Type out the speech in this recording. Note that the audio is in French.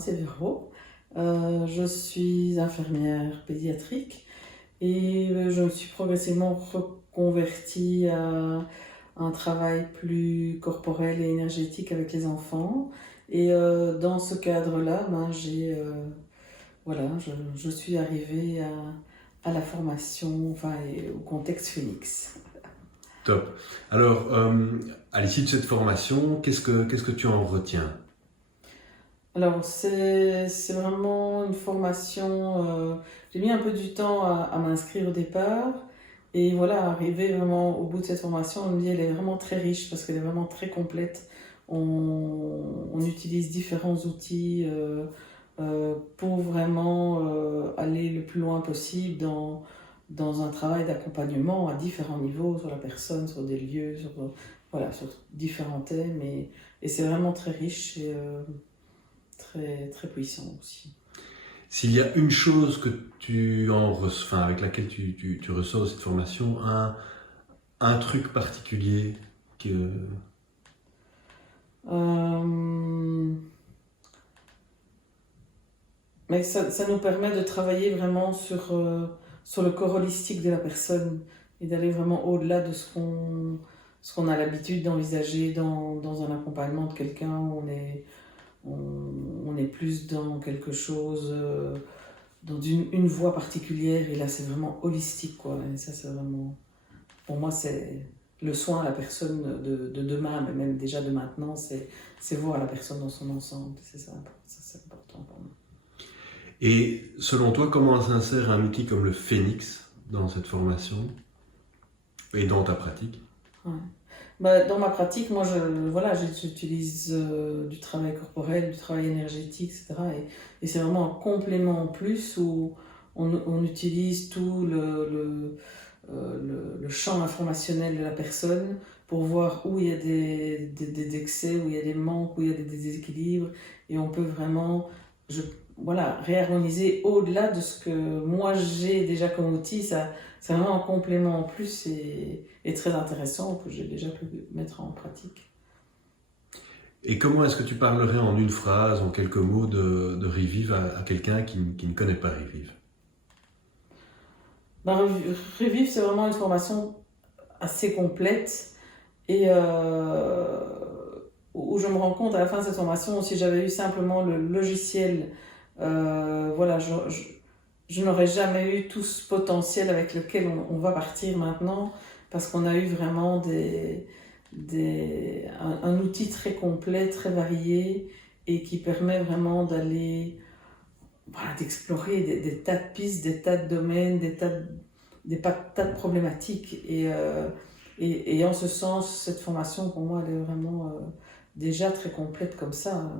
Severo. Je suis infirmière pédiatrique et je me suis progressivement reconvertie à un travail plus corporel et énergétique avec les enfants. Et dans ce cadre-là, je suis arrivée à la formation, et au contexte Phoenix. Top. Alors, à l'issue de cette formation, qu'est-ce que tu en retiens? Alors, c'est vraiment une formation. J'ai mis un peu du temps à m'inscrire au départ. Et voilà, arriver vraiment au bout de cette formation, on me dit elle est vraiment très riche parce qu'elle est vraiment très complète. On utilise différents outils pour vraiment aller le plus loin possible dans un travail d'accompagnement à différents niveaux, sur la personne, sur des lieux, sur différents thèmes. Et c'est vraiment très riche et très, très puissant aussi. S'il y a une chose que avec laquelle tu ressors de cette formation, un truc particulier que... Euh, Mais ça nous permet de travailler vraiment sur le corps holistique de la personne et d'aller vraiment au-delà de ce qu'on a l'habitude d'envisager dans un accompagnement de quelqu'un où on est plus dans quelque chose, dans une voie particulière, et là c'est vraiment holistique, quoi. Et ça c'est vraiment, pour moi c'est le soin à la personne de demain, mais même déjà de maintenant, c'est voir la personne dans son ensemble, c'est ça c'est important pour moi. Et selon toi, comment s'insère un outil comme le Phoenix dans cette formation et dans ta pratique? Ouais. Dans ma pratique, moi, j'utilise du travail corporel, du travail énergétique, etc. Et c'est vraiment un complément en plus où on utilise tout le champ informationnel de la personne pour voir où il y a des excès, où il y a des manques, où il y a des déséquilibres. Et on peut vraiment réharmoniser au-delà de ce que moi j'ai déjà comme outil. C'est vraiment un complément en plus et très intéressant que j'ai déjà pu mettre en pratique. Et comment est-ce que tu parlerais en une phrase, en quelques mots de Revive à quelqu'un qui ne connaît pas Revive? Revive, c'est vraiment une formation assez complète et où je me rends compte à la fin de cette formation, si j'avais eu simplement le logiciel, je n'aurais jamais eu tout ce potentiel avec lequel on va partir maintenant, parce qu'on a eu vraiment un outil très complet, très varié, et qui permet vraiment d'aller, d'explorer des tas de pistes, des tas de domaines, des tas de problématiques. Et en ce sens, cette formation, pour moi, elle est vraiment déjà très complète comme ça.